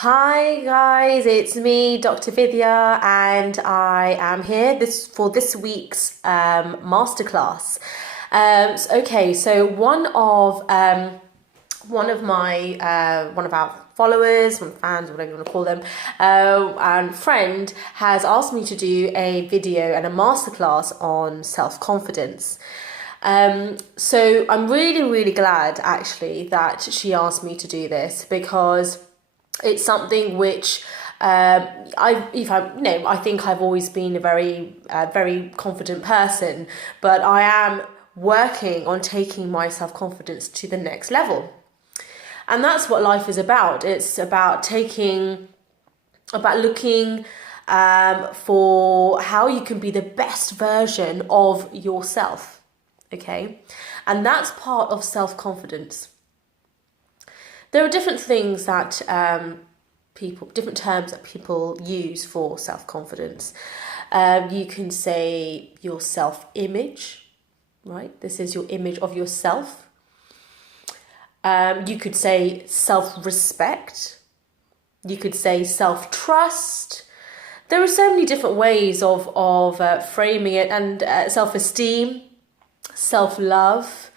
Hi guys, it's me, Dr. Vidya, and I am here for this week's masterclass. So one of our followers, one fans, whatever you want to call them, and friend has asked me to do a video and a masterclass on self-confidence. So I'm really glad actually that she asked me to do this, because it's something which I think I've always been a very confident person, but I am working on taking my self-confidence to the next level. And that's what life is about. It's about looking for how you can be the best version of yourself. Okay. And that's part of self-confidence. There are different things that different terms that people use for self-confidence. You can say your self-image, right? This is your image of yourself. You could say self-respect. You could say self-trust. There are so many different ways of framing it, and self-esteem, self-love,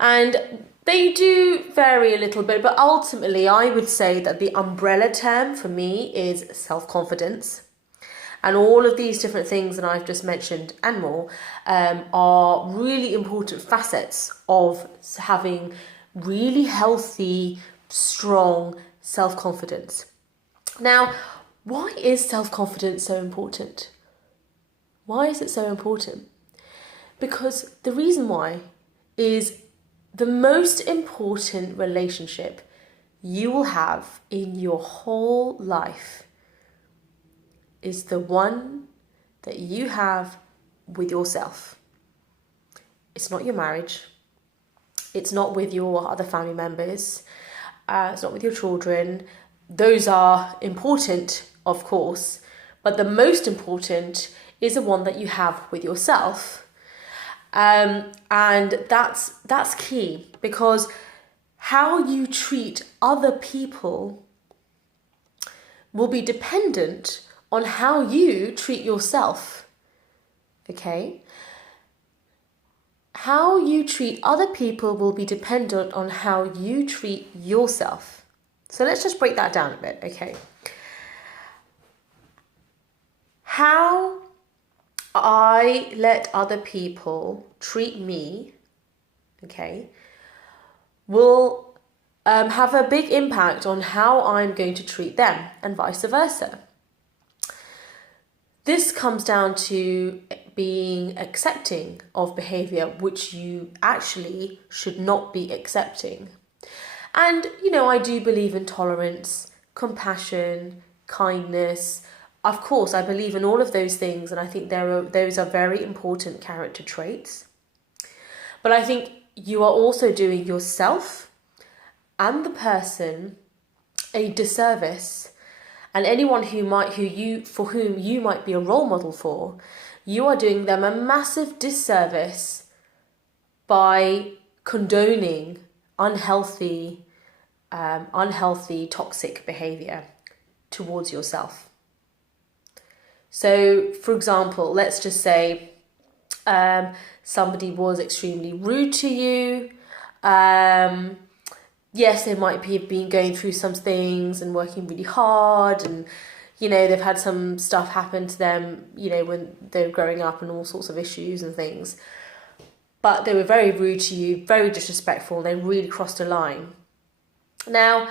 and they do vary a little bit, but ultimately I would say that the umbrella term for me is self-confidence. And all of these different things that I've just mentioned and more are really important facets of having really healthy, strong self-confidence. Now, why is self-confidence so important? Why is it so important? Because the reason why is the most important relationship you will have in your whole life is the one that you have with yourself. It's not your marriage. It's not with your other family members. It's not with your children. Those are important, of course, but the most important is the one that you have with yourself. And that's key, because how you treat other people will be dependent on how you treat yourself. Okay? How you treat other people will be dependent on how you treat yourself. So let's just break that down a bit, okay? How I let other people treat me, okay, will have a big impact on how I'm going to treat them, and vice versa. This comes down to being accepting of behaviour which you actually should not be accepting. And, I do believe in tolerance, compassion, kindness. Of course, I believe in all of those things, and I think those are very important character traits. But I think you are also doing yourself and the person a disservice, and anyone for whom you might be a role model for, you are doing them a massive disservice by condoning unhealthy, toxic behaviour towards yourself. So, for example, let's just say somebody was extremely rude to you. Yes, they might have been going through some things and working really hard, and they've had some stuff happen to them, when they're growing up, and all sorts of issues and things. But they were very rude to you, very disrespectful. They really crossed a line. Now,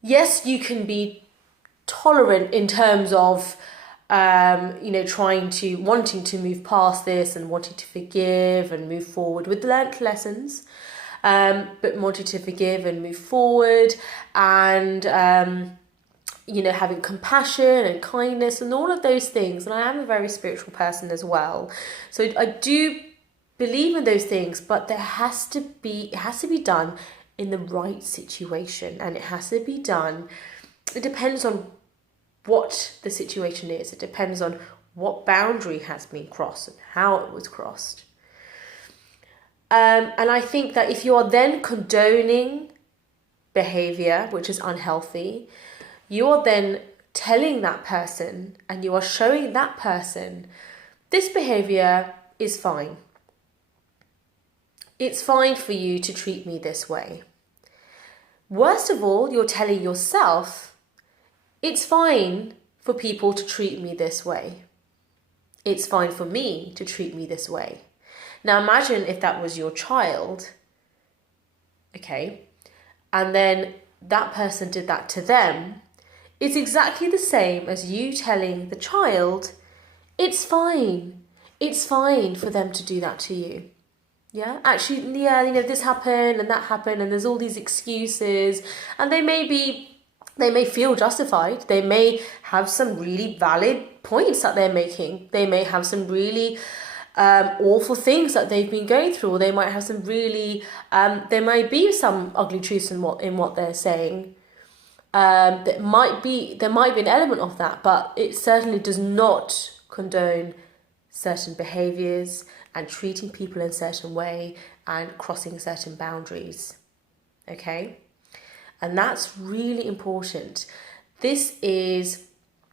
yes, you can be tolerant in terms of wanting to move past this and wanting to forgive and move forward with learnt lessons, but wanting to forgive and move forward, and having compassion and kindness and all of those things. And I am a very spiritual person as well, so I do believe in those things, but it has to be done in the right situation, and it has to be done. It depends on what the situation is. It depends on what boundary has been crossed and how it was crossed. And I think that if you are then condoning behavior which is unhealthy, you are then telling that person and you are showing that person this behaviour is fine. It's fine for you to treat me this way. Worst of all, you're telling yourself it's fine for people to treat me this way. It's fine for me to treat me this way. Now imagine if that was your child, okay, and then that person did that to them. It's exactly the same as you telling the child, it's fine for them to do that to you. Yeah, actually, yeah, this happened and that happened and there's all these excuses and they may feel justified. They may have some really valid points that they're making. They may have some really awful things that they've been going through, or they might have some really, there might be some ugly truths in what they're saying. There might be an element of that, but it certainly does not condone certain behaviours and treating people in a certain way and crossing certain boundaries. Okay? And that's really important. This is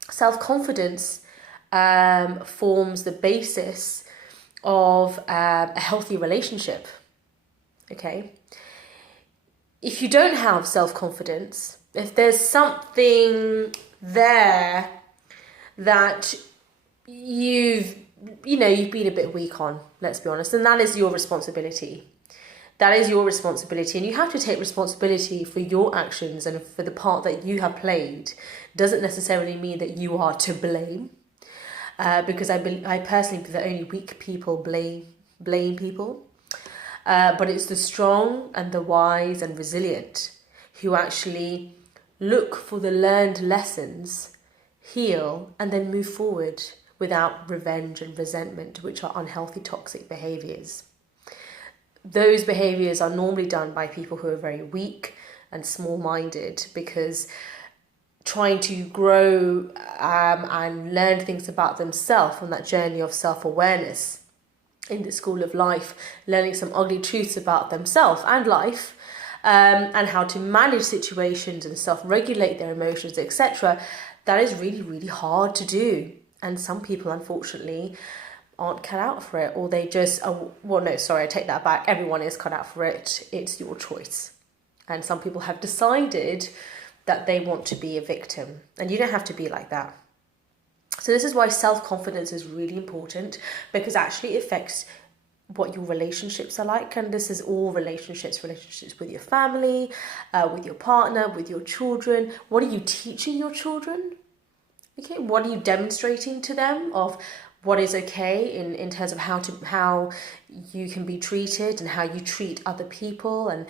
self-confidence, forms the basis of a healthy relationship. Okay? If you don't have self-confidence, if there's something there that you've been a bit weak on, let's be honest, and that is your responsibility. That is your responsibility, and you have to take responsibility for your actions and for the part that you have played. Doesn't necessarily mean that you are to blame, because I personally believe that only weak people blame people, but it's the strong and the wise and resilient who actually look for the learned lessons, heal, and then move forward without revenge and resentment, which are unhealthy, toxic behaviours. Those behaviours are normally done by people who are very weak and small-minded, because trying to grow and learn things about themselves on that journey of self-awareness in the school of life, learning some ugly truths about themselves and life, and how to manage situations and self-regulate their emotions, etc., that is really, really hard to do. And some people, unfortunately, aren't cut out for it, or they just, I take that back. Everyone is cut out for it. It's your choice. And some people have decided that they want to be a victim, and you don't have to be like that. So this is why self-confidence is really important, because actually it affects what your relationships are like. And this is all relationships with your family, with your partner, with your children. What are you teaching your children? Okay, what are you demonstrating to them of what is okay in terms of how you can be treated and how you treat other people? And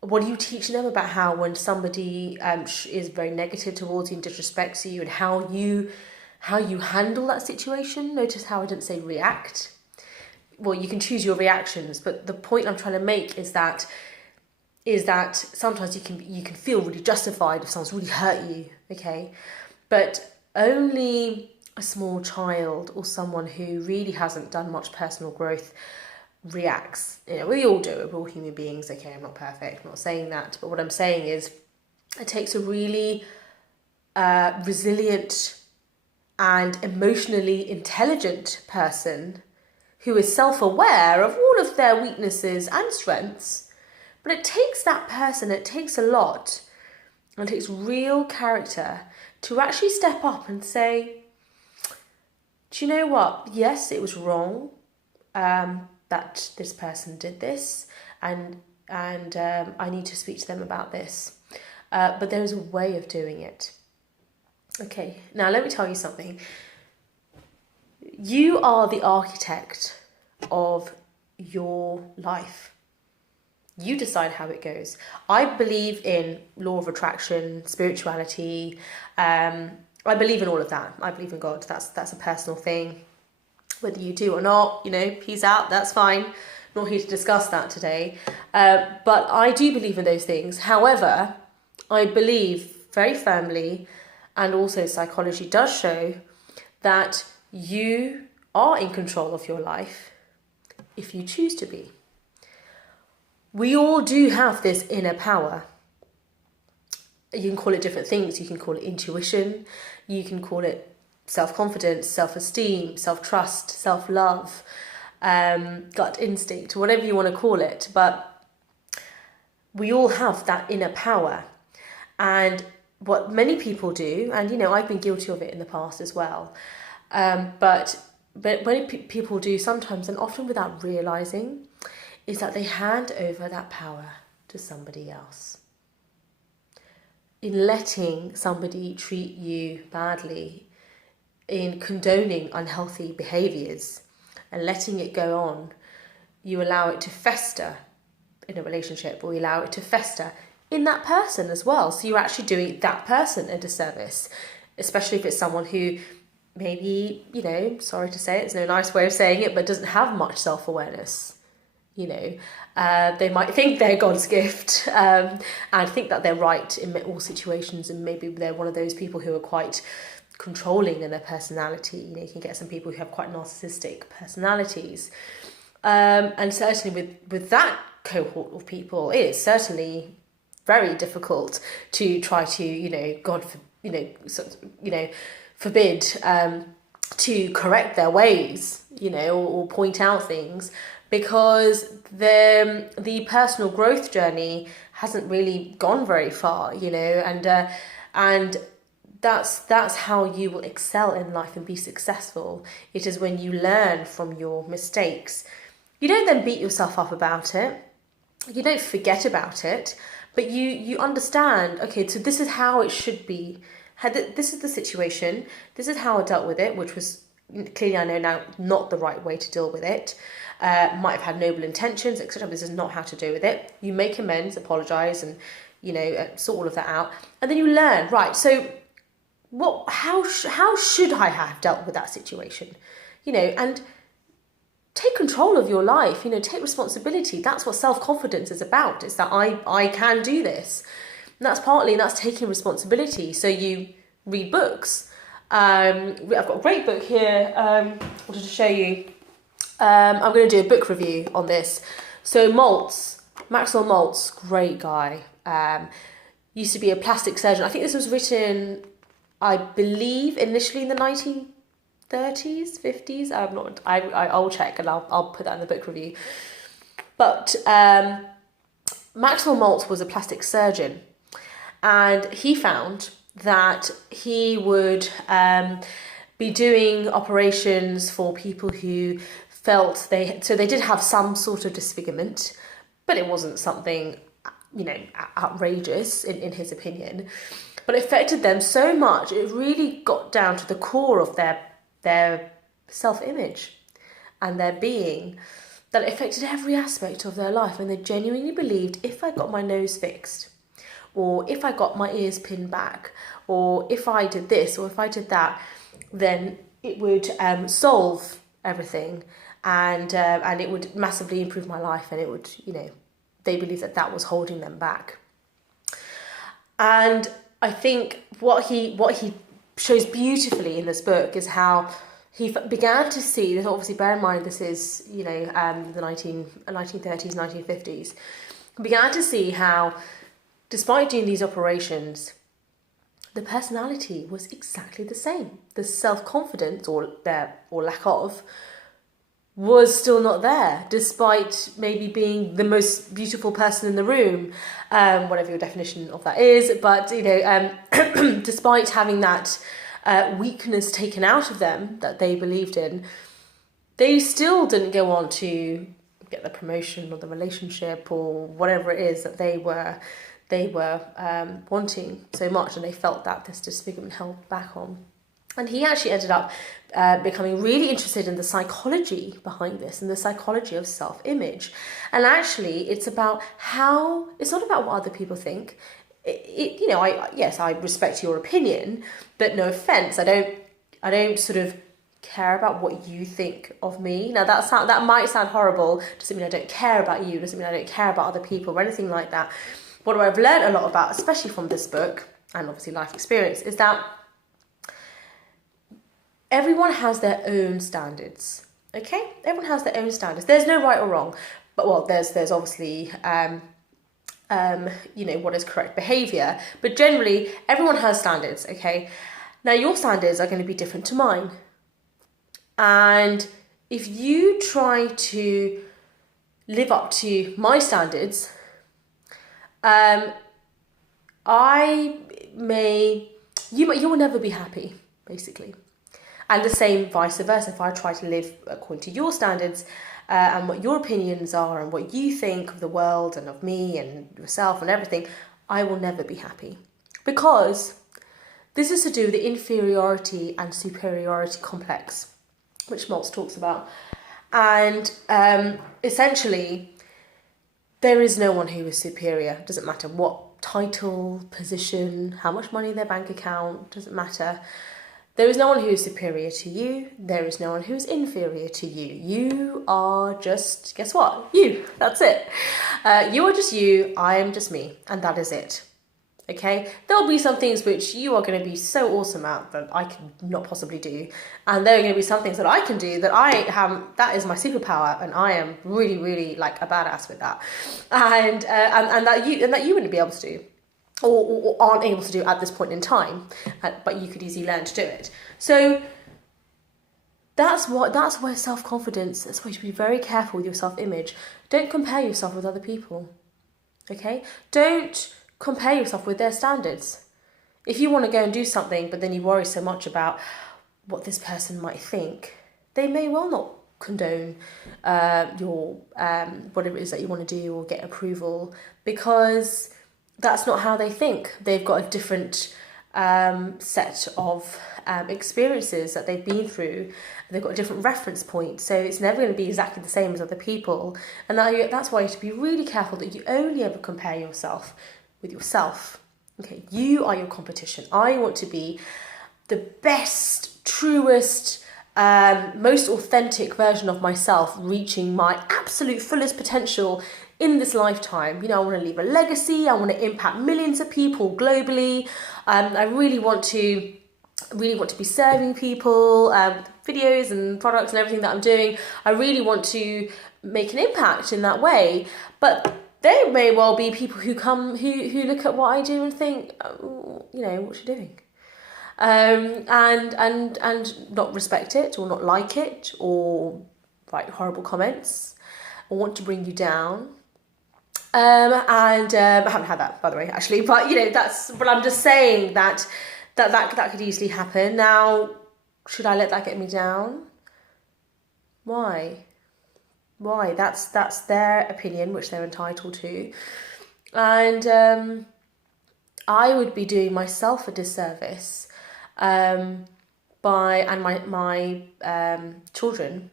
what are you teaching them about how when somebody is very negative towards you and disrespects you, and how you handle that situation? Notice how I didn't say react. Well, you can choose your reactions, but the point I'm trying to make is that sometimes you can feel really justified if someone's really hurt you, okay? But only a small child or someone who really hasn't done much personal growth reacts. We all do it. We're all human beings. Okay, I'm not perfect. I'm not saying that. But what I'm saying is it takes a really resilient and emotionally intelligent person who is self-aware of all of their weaknesses and strengths. But it takes that person, it takes a lot, and it takes real character to actually step up and say, do you know what? Yes, it was wrong that this person did this, and I need to speak to them about this. But there is a way of doing it. Okay, now let me tell you something. You are the architect of your life. You decide how it goes. I believe in law of attraction, spirituality. I believe in all of that. I believe in God. That's a personal thing. Whether you do or not, peace out, that's fine. Not here to discuss that today. But I do believe in those things. However, I believe very firmly, and also psychology does show, that you are in control of your life if you choose to be. We all do have this inner power. You can call it different things. You can call it intuition. You can call it self-confidence, self-esteem, self-trust, self-love, gut instinct, whatever you want to call it. But we all have that inner power. And what many people do, and I've been guilty of it in the past as well, but when people do sometimes, and often without realising, is that they hand over that power to somebody else. In letting somebody treat you badly, in condoning unhealthy behaviours and letting it go on, you allow it to fester in a relationship, or you allow it to fester in that person as well. So you're actually doing that person a disservice, especially if it's someone who maybe, sorry to say it, it's no nice way of saying it, but doesn't have much self-awareness. They might think they're God's gift, and think that they're right in all situations, and maybe they're one of those people who are quite controlling in their personality. You can get some people who have quite narcissistic personalities, and certainly with that cohort of people, it is certainly very difficult to try to forbid to correct their ways, or point out things, because the personal growth journey hasn't really gone very far, and that's how you will excel in life and be successful. It is when you learn from your mistakes. You don't then beat yourself up about it. You don't forget about it, but you understand, okay, so this is how it should be. This is the situation. This is how I dealt with it, which was clearly, I know now, not the right way to deal with it. Might have had noble intentions, etc. This is not how to deal with it. You make amends, apologise, and sort all of that out, and then you learn. Right, so how should I have dealt with that situation? And take control of your life. Take responsibility. That's what self-confidence is about. It's that I can do this. And that's taking responsibility. So you read books. I've got a great book here. I wanted to show you. I'm going to do a book review on this. So Maxwell Maltz, great guy. Used to be a plastic surgeon. I think this was written, I believe, initially in the 1930s, 50s. I'll check, and I'll put that in the book review. But Maxwell Maltz was a plastic surgeon, and he found that he would be doing operations for people who felt they did have some sort of disfigurement, but it wasn't something outrageous in his opinion, but it affected them so much. It really got down to the core of their self-image and their being, that it affected every aspect of their life. And they genuinely believed, if I got my nose fixed, or if I got my ears pinned back, or if I did this, or if I did that, then it would solve everything, and it would massively improve my life, and it would, they believed that was holding them back. And I think what he shows beautifully in this book is how he began to see, obviously bear in mind this is, the 1930s, 1950s, he began to see how, despite doing these operations, the personality was exactly the same. The self-confidence, or lack of, was still not there, despite maybe being the most beautiful person in the room, whatever your definition of that is. But, despite having that weakness taken out of them that they believed in, they still didn't go on to get the promotion or the relationship or whatever it is that they were wanting so much, and they felt that this disfigurement held back on. And he actually ended up becoming really interested in the psychology behind this, and the psychology of self-image. And actually, it's not about what other people think. I respect your opinion, but no offense, I don't sort of care about what you think of me. Now that might sound horrible. Doesn't mean I don't care about you. Doesn't mean I don't care about other people or anything like that. What I've learned a lot about, especially from this book and obviously life experience, is that everyone has their own standards. Okay, everyone has their own standards. There's no right or wrong, but there's obviously what is correct behaviour. But generally, everyone has standards, okay? Now, your standards are going to be different to mine. And if you try to live up to my standards, you will never be happy, basically. And the same vice versa. If I try to live according to your standards and what your opinions are and what you think of the world and of me and yourself and everything, I will never be happy. Because this is to do with the inferiority and superiority complex, which Maltz talks about. And essentially, there is no one who is superior. It doesn't matter what title, position, how much money in their bank account, doesn't matter. There is no one who is superior to you. There is no one who is inferior to you. You are just, guess what? You. That's it. You are just you. I am just me. And that is it. Okay? There'll be some things which you are going to be so awesome at that I can not possibly do. And there are going to be some things that I can do that is my superpower. And I am really, really like a badass with that. And that you wouldn't be able to do. Or aren't able to do at this point in time, but you could easily learn to do it. So that's where self-confidence, that's why you should be very careful with your self-image. Don't compare yourself with other people, okay? Don't compare yourself with their standards. If you want to go and do something, but then you worry so much about what this person might think, they may well not condone your whatever it is that you want to do or get approval, because that's not how they think. They've got a different set of experiences that they've been through. They've got a different reference point. So it's never going to be exactly the same as other people. And that's why you have to be really careful that you only ever compare yourself with yourself. Okay, you are your competition. I want to be the best, truest, most authentic version of myself, reaching my absolute fullest potential in this lifetime. I want to leave a legacy. I want to impact millions of people globally. I really want to be serving people, videos and products and everything that I'm doing. I really want to make an impact in that way. But there may well be people who look at what I do and think, oh, what's she doing? And not respect it or not like it or write horrible comments or want to bring you down. I haven't had that, by the way, actually, but but I'm just saying that could easily happen. Now, should I let that get me down? Why? That's their opinion, which they're entitled to. And I would be doing myself a disservice my children,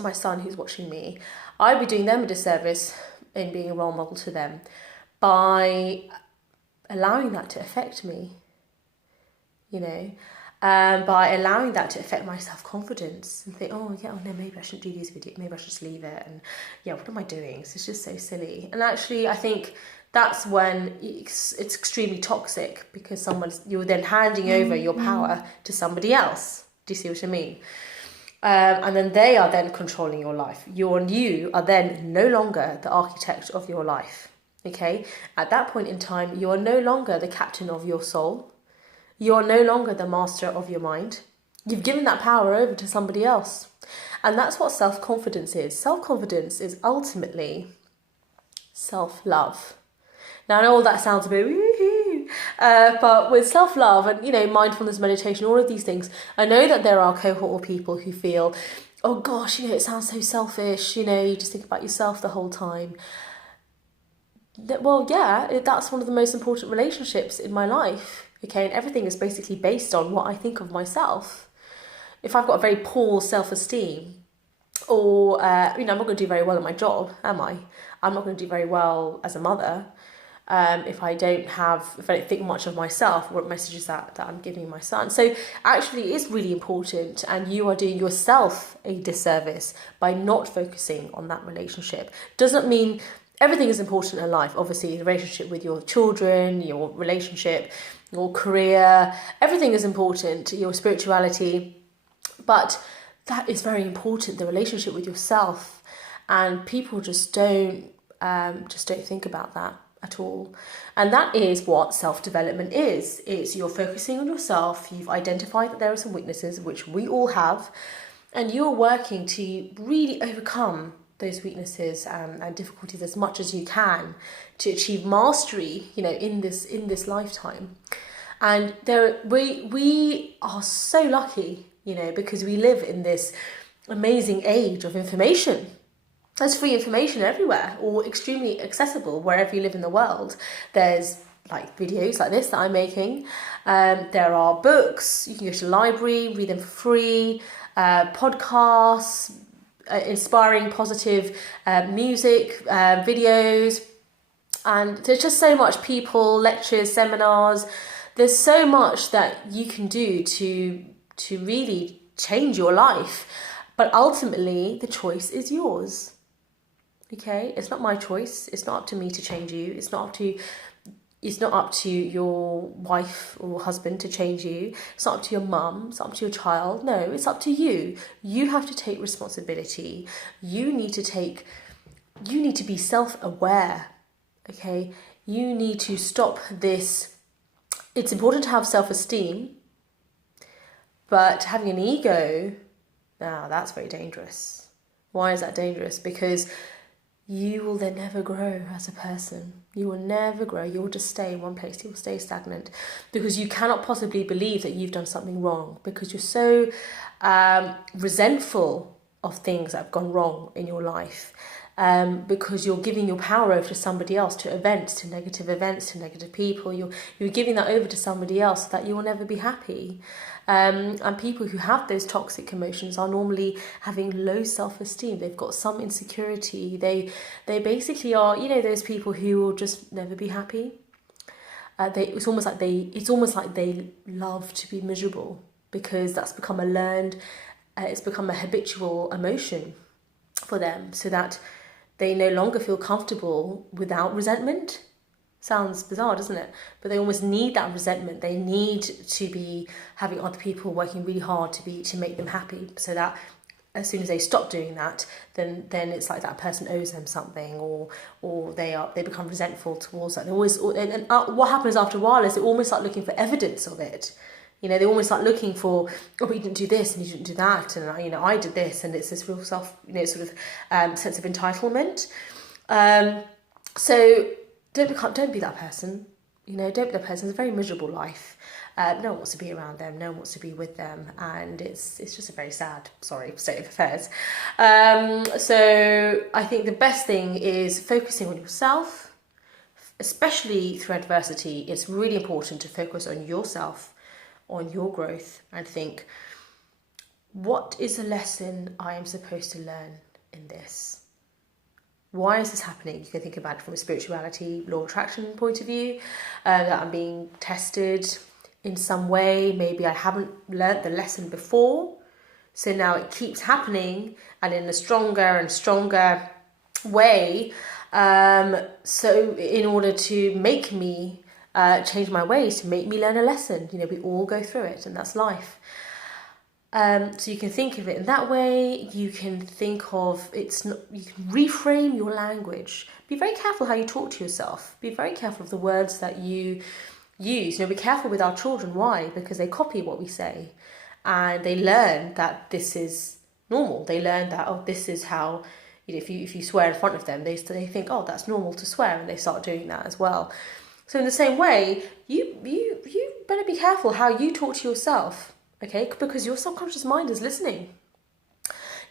my son who's watching me, I'd be doing them a disservice in being a role model to them by allowing that to affect me, by allowing that to affect my self-confidence and think, no, maybe I shouldn't do these videos, maybe I should just leave it, and what am I doing? It's just so silly. And actually, I think that's when it's extremely toxic, because you're then handing over your power to somebody else. Do you see what I mean? And then they are then controlling your life. You are then no longer the architect of your life. Okay? At that point in time, you are no longer the captain of your soul. You are no longer the master of your mind. You've given that power over to somebody else. And that's what self-confidence is. Self-confidence is ultimately self-love. Now, I know all that sounds a bit woo-hoo, but with self-love and, mindfulness, meditation, all of these things, I know that there are a cohort of people who feel, oh gosh, it sounds so selfish, you just think about yourself the whole time. Well, yeah, that's one of the most important relationships in my life, okay? And everything is basically based on what I think of myself. If I've got a very poor self-esteem, or, I'm not going to do very well at my job, am I? I'm not going to do very well as a mother. If I don't think much of myself, what messages that I'm giving my son. So actually it is really important, and you are doing yourself a disservice by not focusing on that relationship. Doesn't mean everything is important in life. Obviously, the relationship with your children, your relationship, your career, everything is important, your spirituality. But that is very important, the relationship with yourself. And people just don't think about that. at all. And that is what self-development is. It's you're focusing on yourself, you've identified that there are some weaknesses, which we all have, and you're working to really overcome those weaknesses and difficulties as much as you can to achieve mastery, in this lifetime. And we are so lucky, because we live in this amazing age of information. There's free information everywhere, or extremely accessible wherever you live in the world. There's like videos like this that I'm making. There are books. You can go to the library, read them for free. Podcasts, inspiring, positive music, videos. And there's just so much, people, lectures, seminars. There's so much that you can do to really change your life. But ultimately, the choice is yours. Okay, it's not my choice. It's not up to me to change you. It's not up to your wife or husband to change you. It's not up to your mum. It's not up to your child. No, it's up to you. You have to take responsibility. You need to be self-aware. Okay, you need to stop this. It's important to have self-esteem, but having an ego, now that's very dangerous. Why is that dangerous? Because you will then never grow as a person. You will never grow. You will just stay in one place. You will stay stagnant because you cannot possibly believe that you've done something wrong, because you're so resentful of things that have gone wrong in your life, because you're giving your power over to somebody else, to negative people. You're giving that over to somebody else so that you will never be happy. And people who have those toxic emotions are normally having low self-esteem. They've got some insecurity. They basically are, those people who will just never be happy. It's almost like they love to be miserable, because that's become it's become a habitual emotion for them, so that they no longer feel comfortable without resentment. Sounds bizarre, doesn't it? But they almost need that resentment. They need to be having other people working really hard to make them happy, so that as soon as they stop doing that, then it's like that person owes them something, or they become resentful towards that. They always, and what happens after a while is they almost start looking for evidence of it. They almost start looking for, but you didn't do this and you didn't do that, and I did this, and it's this real self, sort of sense of entitlement. So don't be that person. Don't be that person. It's a very miserable life. No one wants to be around them. No one wants to be with them, and it's just a very sad, state of affairs. So I think the best thing is focusing on yourself, especially through adversity. It's really important to focus on yourself, on your growth, and think, what is the lesson I am supposed to learn in this? Why is this happening? You can think about it from a spirituality, law of attraction point of view, that I'm being tested in some way. Maybe I haven't learnt the lesson before, so now it keeps happening, and in a stronger and stronger way. So in order to make me change my ways, to make me learn a lesson, we all go through it, and that's life. So you can think of it in that way. You can think of you can reframe your language. Be very careful how you talk to yourself. Be very careful of the words that you use. Be careful with our children. Why? Because they copy what we say, and they learn that this is normal. They learn that, this is how, if you swear in front of them, they think, that's normal to swear, and they start doing that as well. So in the same way, you better be careful how you talk to yourself. Okay, because your subconscious mind is listening.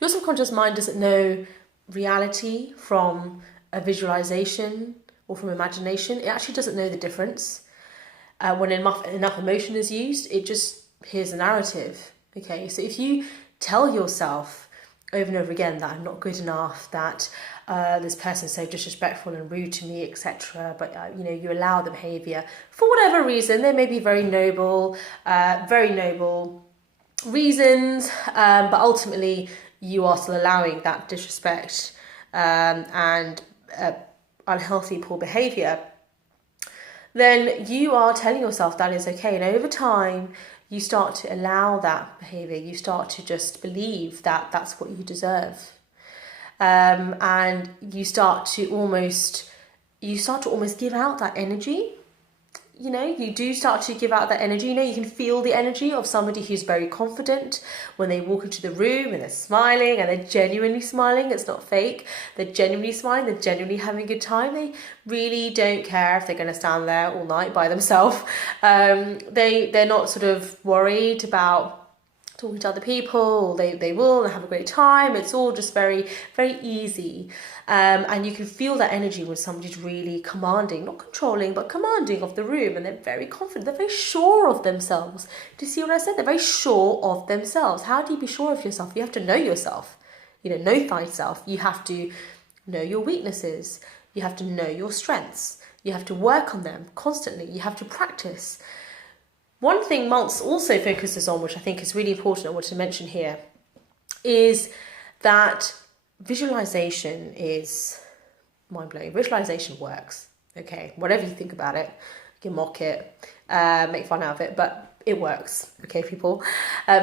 Your subconscious mind doesn't know reality from a visualization or from imagination. It actually doesn't know the difference. When enough emotion is used, it just hears a narrative. Okay, so if you tell yourself over and over again that I'm not good enough, that this person is so disrespectful and rude to me, etc., but you allow the behaviour for whatever reason. They may be very noble reasons, but ultimately you are still allowing that disrespect and unhealthy, poor behaviour. Then you are telling yourself that is okay, and over time you start to allow that behaviour. You start to just believe that that's what you deserve. And you start to almost you start to almost give out that energy. You know, you do start to give out that energy. You know, you can feel the energy of somebody who's very confident when they walk into the room and they're smiling and they're genuinely smiling. It's not fake. They're genuinely smiling. They're genuinely having a good time. They really don't care if they're going to stand there all night by themselves. They're not sort of worried about talking to other people. They will and have a great time. It's all just very, very easy. And you can feel that energy when somebody's really commanding, not controlling, but commanding of the room. And they're very confident. They're very sure of themselves. Do you see what I said? They're very sure of themselves. How do you be sure of yourself? You have to know yourself. You know thyself. You have to know your weaknesses. You have to know your strengths. You have to work on them constantly. You have to practice. One thing Maltz also focuses on, which I think is really important, I want to mention here, is that visualization is mind-blowing. Visualization works, okay? Whatever you think about it, you can mock it, make fun out of it, but it works, okay, people?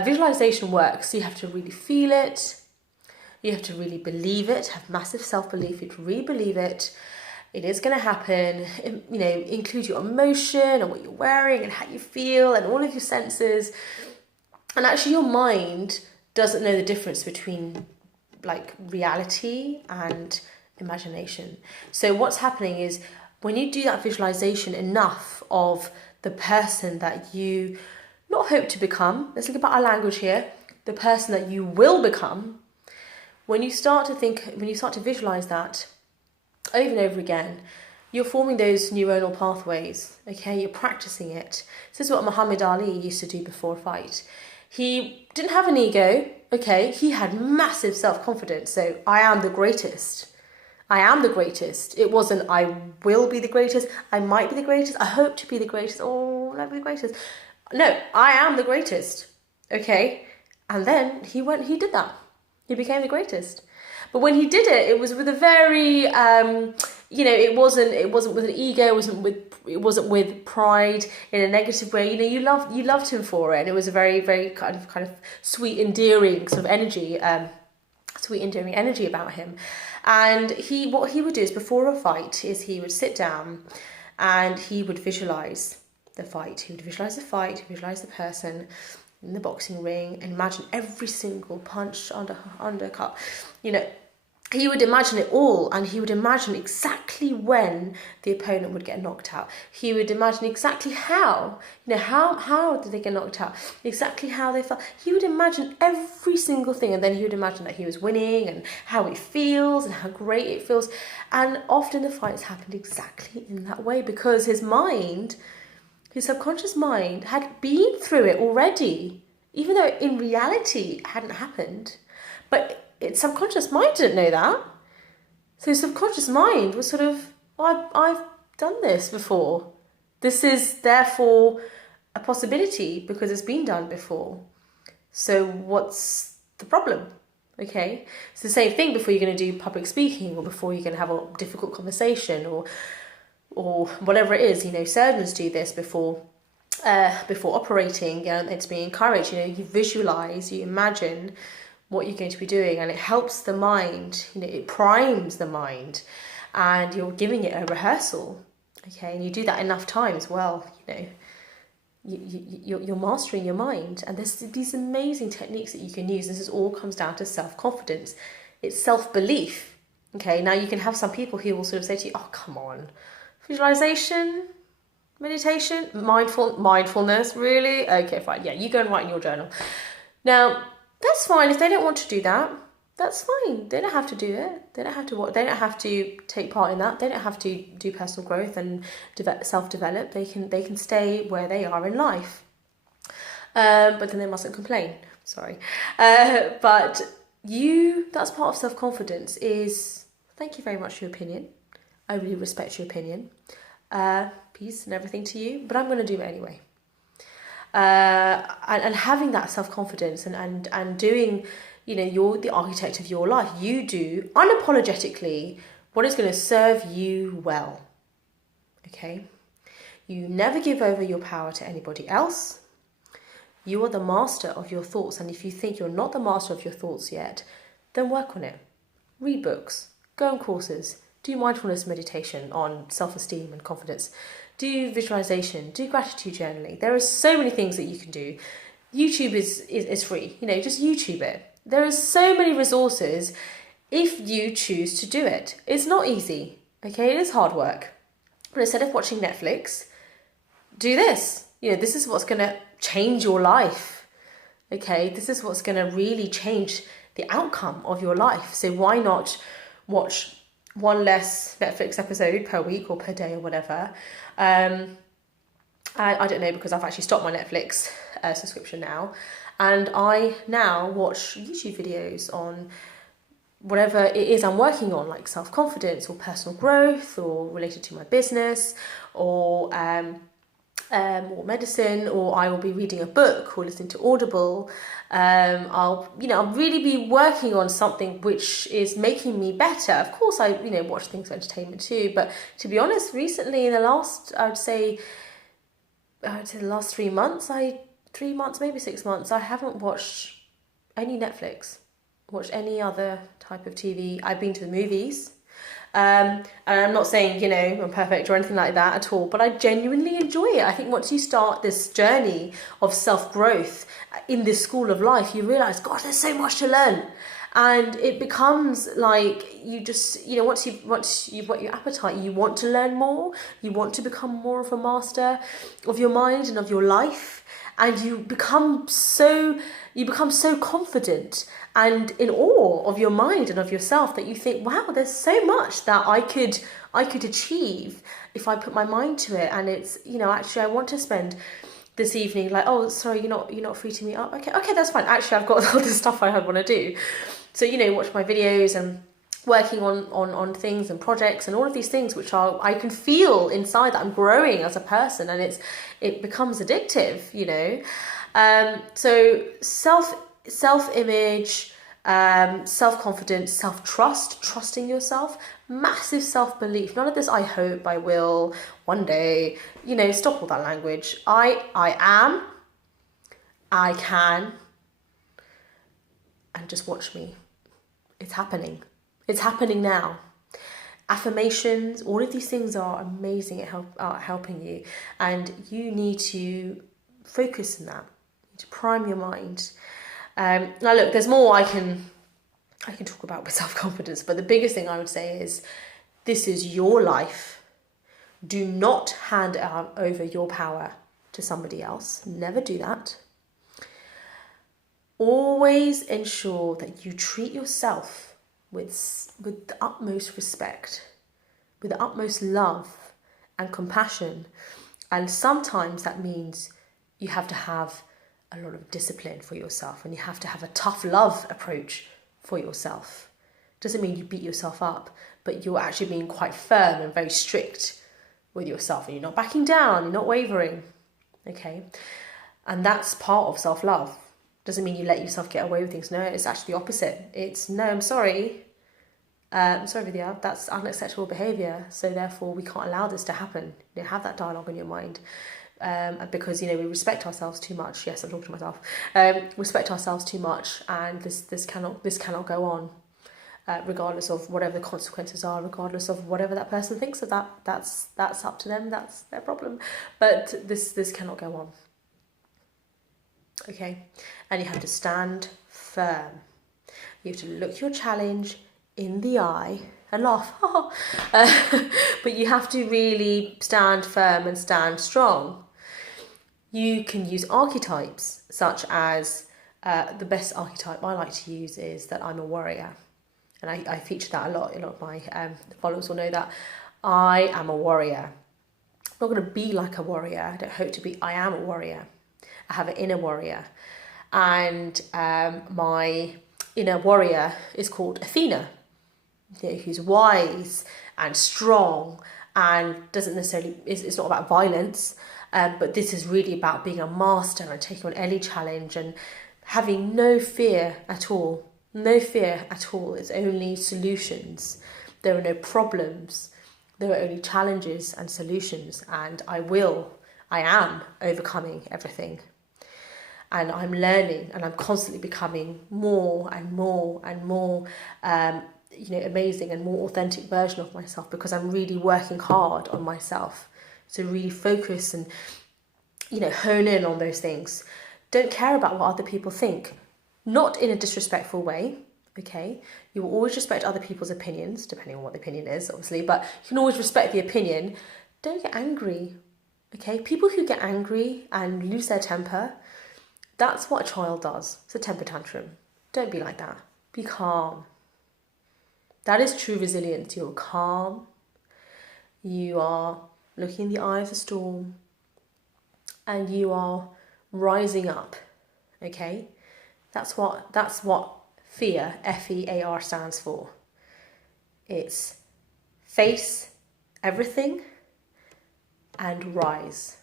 Visualization works. So you have to really feel it. You have to really believe it, have massive self-belief. You have to really believe it. It is going to happen. You know, include your emotion and what you're wearing and how you feel and all of your senses. And actually your mind doesn't know the difference between like reality and imagination. So what's happening is when you do that visualization enough of the person that you not hope to become, let's think about our language here, the person that you will become, when you start to visualize that over and over again, you're forming those neuronal pathways, okay? You're practicing it. This is what Muhammad Ali used to do before a fight. He didn't have an ego, okay? He had massive self-confidence. So, I am the greatest. I am the greatest. It wasn't, I will be the greatest. I might be the greatest. I hope to be the greatest. Oh, I'll be the greatest. No, I am the greatest, okay? And then he did that. He became the greatest. But when he did it, it was with a very, it wasn't with an ego, it wasn't with pride in a negative way. You know, you loved him for it, and it was a very, very kind of sweet, endearing sort of energy, about him. And what he would do is before a fight is he would sit down, and he would visualize the fight. He would visualize the fight, visualize the person in the boxing ring, and imagine every single punch, undercut, you know. He would imagine it all, and he would imagine exactly when the opponent would get knocked out. He would imagine exactly how did they get knocked out, exactly how they felt. He would imagine every single thing, and then he would imagine that he was winning and how it feels and how great it feels. And often the fights happened exactly in that way because his subconscious mind had been through it already, even though in reality it hadn't happened. But its subconscious mind didn't know that. So his subconscious mind was sort of, I've done this before. This is therefore a possibility because it's been done before. So what's the problem? Okay, it's the same thing before you're going to do public speaking, or before you're going to have a difficult conversation, or whatever it is. You know, surgeons do this before operating. It's being encouraged. You know, you visualize, you imagine what you're going to be doing, and it helps the mind, it primes the mind, and you're giving it a rehearsal, okay? And you do that enough times, well, you're mastering your mind. And there's these amazing techniques that you can use. This all comes down to self-confidence. It's self-belief, okay? Now you can have some people who will sort of say to you, oh, come on, visualization, meditation, mindfulness, really? Okay, fine, yeah, you go and write in your journal. Now, that's fine. If they don't want to do that, that's fine. They don't have to do it. They don't have to take part in that. They don't have to do personal growth and self-develop. They can stay where they are in life. But then they mustn't complain. Sorry. But that's part of self-confidence is, thank you very much for your opinion. I really respect your opinion. Peace and everything to you, but I'm going to do it anyway. And having that self-confidence and doing, you're the architect of your life. You do unapologetically what is going to serve you well. Okay? You never give over your power to anybody else. You are the master of your thoughts. And if you think you're not the master of your thoughts yet, then work on it. Read books, go on courses, Do mindfulness meditation on self-esteem and confidence. Do visualization. Do gratitude journaling. There are so many things that you can do. YouTube is free. Just YouTube it. There are so many resources if you choose to do it. It's not easy. Okay, it is hard work. But instead of watching Netflix, do this. This is what's going to change your life. Okay, this is what's going to really change the outcome of your life. So why not watch one less Netflix episode per week or per day or whatever? I don't know, because I've actually stopped my Netflix subscription now, and I now watch YouTube videos on whatever it is I'm working on, like self-confidence or personal growth or related to my business or medicine, or I will be reading a book or listening to Audible. I'll really be working on something which is making me better. Of course, I watch things for entertainment too, but to be honest, recently in the last, I would say the last 3 months, 3 months, maybe 6 months, I haven't watched any Netflix, watched any other type of TV. I've been to the movies. And I'm not saying, I'm perfect or anything like that at all, but I genuinely enjoy it. I think once you start this journey of self-growth in this school of life, you realise, God, there's so much to learn. And it becomes like you just, once you've got your appetite, you want to learn more. You want to become more of a master of your mind and of your life. And you become so confident and in awe of your mind and of yourself that you think, wow, there's so much that I could achieve if I put my mind to it. And it's, actually I want to spend this evening like, oh, sorry, you're not free to meet up. Okay, that's fine. Actually, I've got all this stuff I want to do. So, watch my videos and working on things and projects and all of these things which I can feel inside that I'm growing as a person, and it becomes addictive, So self-image, self-confidence, self-trust, trusting yourself, massive self-belief. None of this I hope, I will, one day, stop all that language. I am, I can, and just watch me. It's happening. It's happening now. Affirmations, all of these things are amazing at helping you, and you need to focus on that. You need to prime your mind. Now, look, there's more I can talk about with self-confidence, but the biggest thing I would say is this is your life. Do not hand over your power to somebody else. Never do that. Always ensure that you treat yourself with the utmost respect, with the utmost love and compassion. And sometimes that means you have to have a lot of discipline for yourself, and you have to have a tough love approach for yourself. Doesn't mean you beat yourself up, but you're actually being quite firm and very strict with yourself, and you're not backing down, you're not wavering. Okay? And that's part of self-love. Doesn't mean you let yourself get away with things. No, it's actually the opposite. It's, no, I'm sorry, Vidya, that's unacceptable behaviour, so therefore we can't allow this to happen. Have that dialogue in your mind. Because, we respect ourselves too much. Yes, I'm talking to myself. Respect ourselves too much, and this cannot go on, regardless of whatever the consequences are, regardless of whatever that person thinks of that. That's up to them. That's their problem. But this cannot go on. Okay, and you have to stand firm. You have to look your challenge in the eye and laugh. But you have to really stand firm and stand strong. You can use archetypes, such as the best archetype I like to use is that I'm a warrior. And I feature that a lot. A lot of my followers will know that I am a warrior. I'm not going to be like a warrior. I don't hope to be. I am a warrior. I have an inner warrior. And my inner warrior is called Athena, who's wise and strong and doesn't necessarily, it's not about violence, but this is really about being a master and taking on any challenge and having no fear at all. No fear at all. It's only solutions. There are no problems. There are only challenges and solutions. And I am overcoming everything. And I'm learning, and I'm constantly becoming more and more and more amazing and more authentic version of myself, because I'm really working hard on myself. So really focus and, hone in on those things. Don't care about what other people think. Not in a disrespectful way, okay? You will always respect other people's opinions, depending on what the opinion is, obviously, but you can always respect the opinion. Don't get angry, okay? People who get angry and lose their temper, that's what a child does. It's a temper tantrum. Don't be like that. Be calm. That is true resilience. You're calm. You are looking in the eye of the storm. And you are rising up. Okay? That's what fear, F-E-A-R, stands for. It's face everything and rise.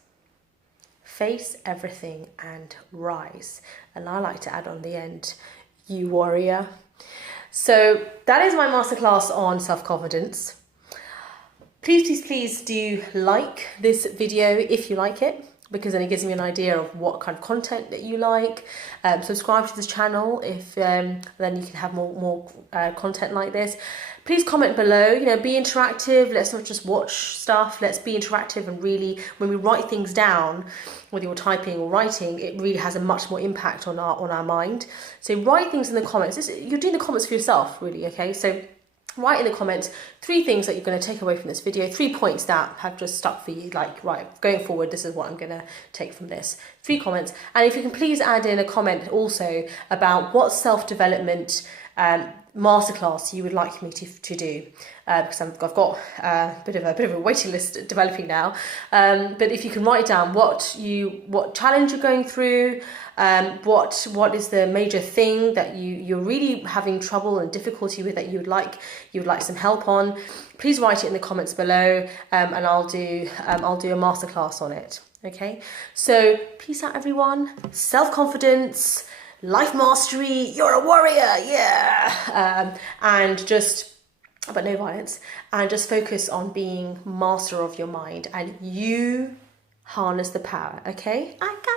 Face everything and rise. And I like to add on the end, you warrior. So that is my masterclass on self-confidence. Please do like this video if you like it, because then it gives me an idea of what kind of content that you like. Subscribe to this channel if then you can have more content like this. Please comment below, be interactive. Let's not just watch stuff. Let's be interactive, and really, when we write things down, whether you're typing or writing, it really has a much more impact on our mind. So write things in the comments. You're doing the comments for yourself, really, okay? So write in the comments 3 things that you're going to take away from this video, 3 points that have just stuck for you, like, right, going forward, this is what I'm going to take from this. 3 comments. And if you can please add in a comment also about what self-development masterclass you would like me to do, because I've got a bit of a waiting list developing now. But if you can write down what challenge you're going through, what is the major thing that you're really having trouble and difficulty with, that you would like some help on, please write it in the comments below, and I'll do a masterclass on it. Okay, so peace out, everyone. Self-confidence, life mastery, you're a warrior, yeah. But no violence, and just focus on being master of your mind, and you harness the power. Okay, I got